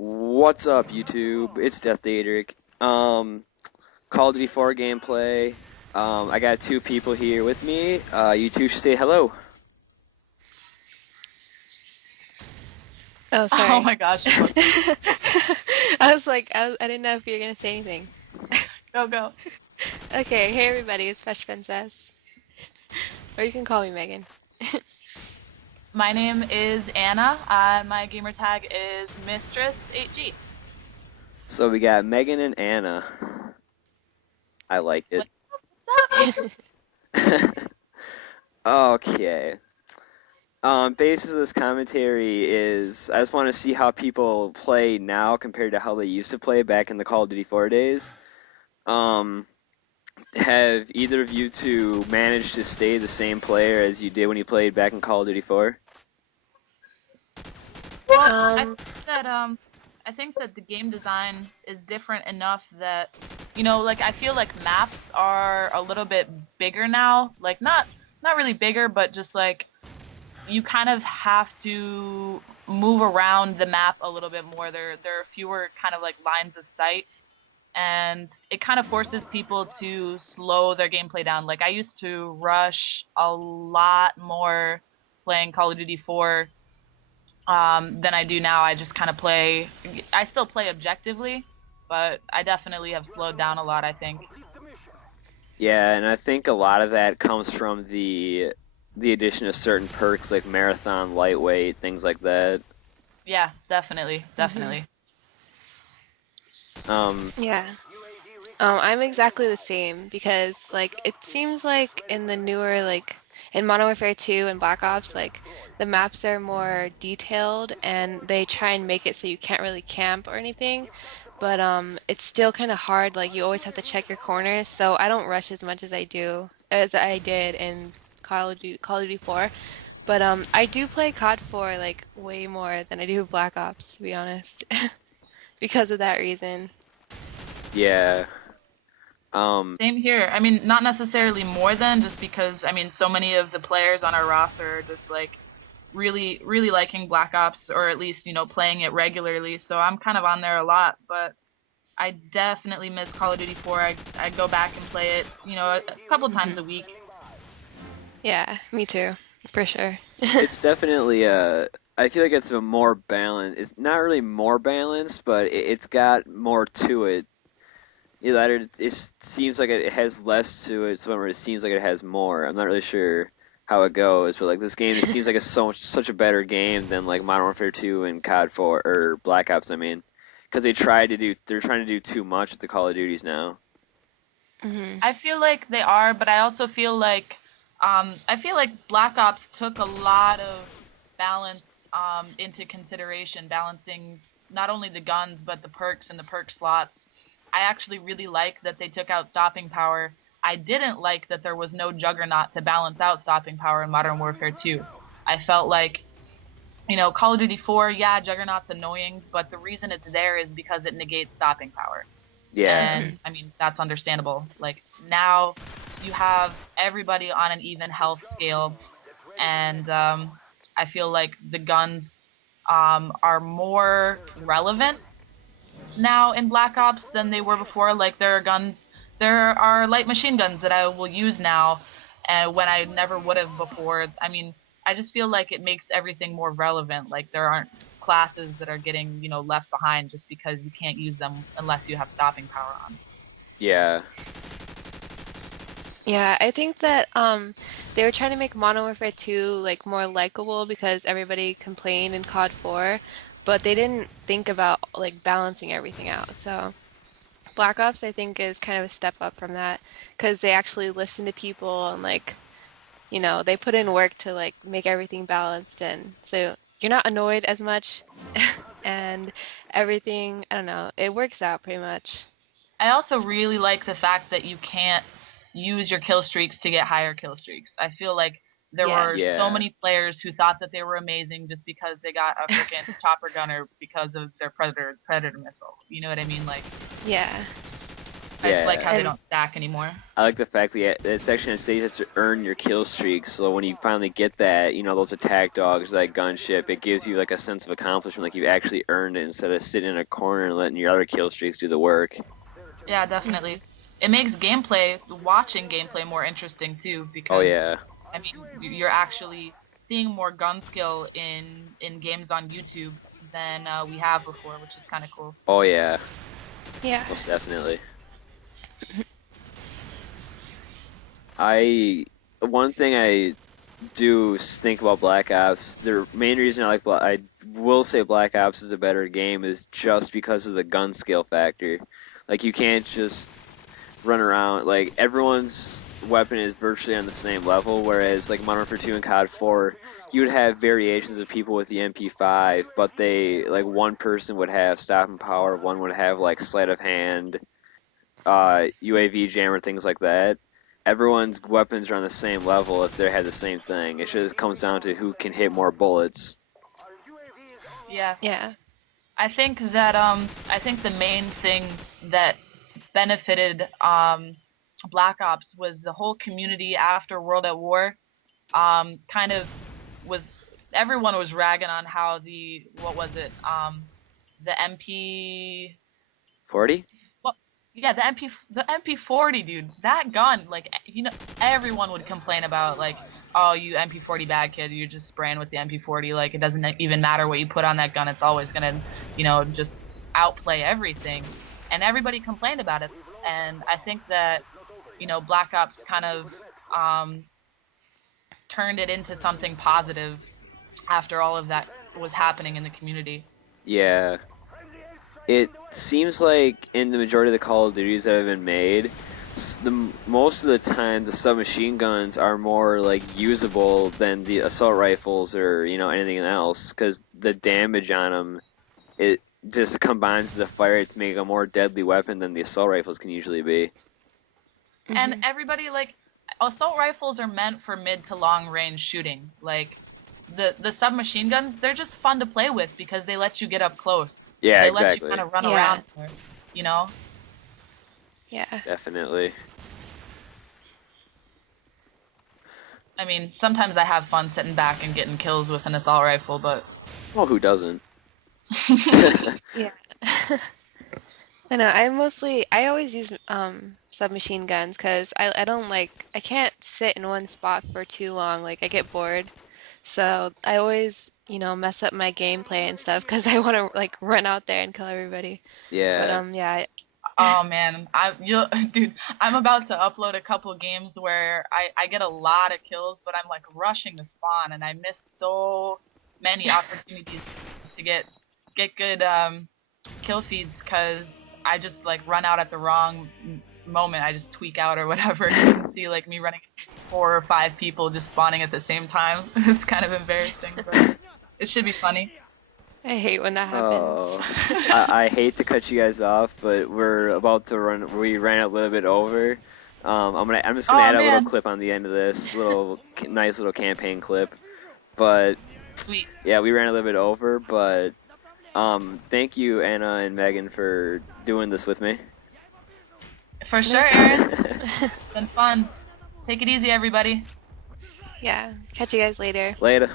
What's up, YouTube? It's Death Daedric. Call of Duty 4 gameplay. I got two people here with me. You two should say hello. Oh, Oh sorry. my gosh. I didn't know if you were gonna say anything. Go, go. Okay, hey everybody, it's Fresh Princess. Or you can call me Megan. My name is Anna. My gamer tag is Mistress8G. So we got Megan and Anna. I like it. What's up? Okay. Basis of this commentary is I just want to see how people play now compared to how they used to play back in the Call of Duty 4 days. Um, have either of you two managed to stay the same player as you did when you played back in Call of Duty 4? Well, Um, I think that the game design is different enough that like I feel like maps are a little bit bigger now. Like not really bigger, but just like you kind of have to move around the map a little bit more. There are fewer kind of like lines of sight, and it kind of forces people to slow their gameplay down. Like I used to rush a lot more playing Call of Duty 4 than I do now. I just kind of play. I still play objectively, but I definitely have slowed down a lot, I think. Yeah, and I think a lot of that comes from the addition of certain perks like marathon, lightweight, things like that. Yeah, definitely, mhm. definitely. Um, Yeah. I'm exactly the same because it seems like in the newer in Modern Warfare 2 and Black Ops, the maps are more detailed and they try and make it so you can't really camp or anything. But it's still kind of hard, like you always have to check your corners, so I don't rush as much as I did in Call of Duty 4. But I do play COD 4 like way more than I do Black Ops, to be honest, because of that reason. yeah. Um, Same here. I mean, not necessarily more than, just because I mean, so many of the players on our roster are just like really, really liking Black Ops, or at least playing it regularly. So I'm kind of on there a lot, but I definitely miss Call of Duty 4. I go back and play it, a couple times Hmm. a week. Yeah, me too, for sure. it's definitely I feel like it's a more balanced. It's not really more balanced, but it's got more to it. Either it seems like it has less to it, so it seems like it has more. I'm not really sure how it goes, but like this game, it seems like it's such a better game than like Modern Warfare 2 and COD 4 or Black Ops. I mean, because they're trying to do too much with the Call of Duties now. Hmm. I feel like they are, but I also feel like Black Ops took a lot of balance into consideration, balancing not only the guns but the perks and the perk slots. I actually really like that they took out stopping power. I didn't like that there was no Juggernaut to balance out stopping power in Modern Warfare 2. I felt like, Call of Duty 4, yeah, Juggernaut's annoying, but the reason it's there is because it negates stopping power. Yeah, Hmm. And I mean, that's understandable. Like now you have everybody on an even health scale, and I feel like the guns are more relevant now in Black Ops than they were before. Like there are light machine guns that I will use now, when I never would have before. I mean, I just feel like it makes everything more relevant. Like there aren't classes that are getting left behind just because you can't use them unless you have stopping power on. yeah, Yeah, I think that they were trying to make Modern Warfare 2 like more likable because everybody complained in COD 4, but they didn't think about like balancing everything out. So Black Ops, I think, is kind of a step up from that because they actually listen to people and they put in work to like make everything balanced, and so you're not annoyed as much and everything, I don't know, it works out pretty much. I also really like the fact that you can't use your kill streaks to get higher kill streaks. I feel like there were Yes. so yeah. many players who thought that they were amazing just because they got a freaking chopper gunner because of their predator missile. You know what I mean? Like Yeah. I just like Yeah. how they And don't stack anymore. I like the fact that that section says you have to earn your kill streak. So when you finally get that, those attack dogs, that gunship, it gives you like a sense of accomplishment, like you actually earned it instead of sitting in a corner and letting your other kill streaks do the work. Yeah, definitely. It makes watching gameplay more interesting too, Oh because yeah. I mean, you're actually seeing more gun skill in games on YouTube than we have before, which is kind of cool. Oh yeah. yeah. Most definitely. One thing I do think about Black Ops, the main reason I will say Black Ops is a better game is just because of the gun skill factor. Like you can't just run around, like everyone's weapon is virtually on the same level, whereas like Modern Warfare 2 and COD 4, you would have variations of people with the MP5, but one person would have stopping power, one would have like sleight of hand, UAV jammer, things like that. Everyone's weapons are on the same level if they had the same thing. It just comes down to who can hit more bullets. Yeah, Yeah. I think the main thing that benefited Black Ops was the whole community after World at War. Kind of was everyone was ragging on how the what was it the MP 40? well yeah the MP40 dude, that gun, like, everyone would complain about, like, oh, you MP40 bad kid, you're just spraying with the MP40, like it doesn't even matter what you put on that gun, it's always gonna just outplay everything, and everybody complained about it. And I think that Black Ops kind of um, turned it into something positive after all of that was happening in the community. Yeah. It seems like in the majority of the Call of Duties that have been made, most of the time the submachine guns are more like usable than the assault rifles or anything else, because the damage on them, it just combines the fire to make a more deadly weapon than the assault rifles can usually be. And Hmm. everybody, like, assault rifles are meant for mid to long range shooting. Like, the submachine guns, they're just fun to play with because they let you get up close. Yeah, They let you kind exactly. of run Yeah. around more, you know? Yeah. Definitely. I mean, sometimes I have fun sitting back and getting kills with an assault rifle, but Well, who doesn't? Yeah. I know. I always use submachine guns because I don't I can't sit in one spot for too long. Like I get bored. So I always, mess up my gameplay and stuff because I want to like run out there and kill everybody. But Yeah. yeah. oh man, dude, I'm about to upload a couple games where I get a lot of kills, but I'm like rushing the spawn, and I miss so many opportunities to get good kill feeds because I just like run out at the wrong moment. I just tweak out or whatever. You can see like me running 4 or 5 people just spawning at the same time. It's kind of embarrassing, but it should be funny. I hate when that happens. Oh, I hate to cut you guys off, but we're about to run. We ran a little bit over. I'm just gonna Oh add a little man, clip on the end of this nice little campaign clip. But sweet. yeah, we ran a little bit over. But thank you Anna and Megan for doing this with me. For No sure, Aaron. problem. It's been fun. Take it easy, everybody. Yeah. Catch you guys later. Later.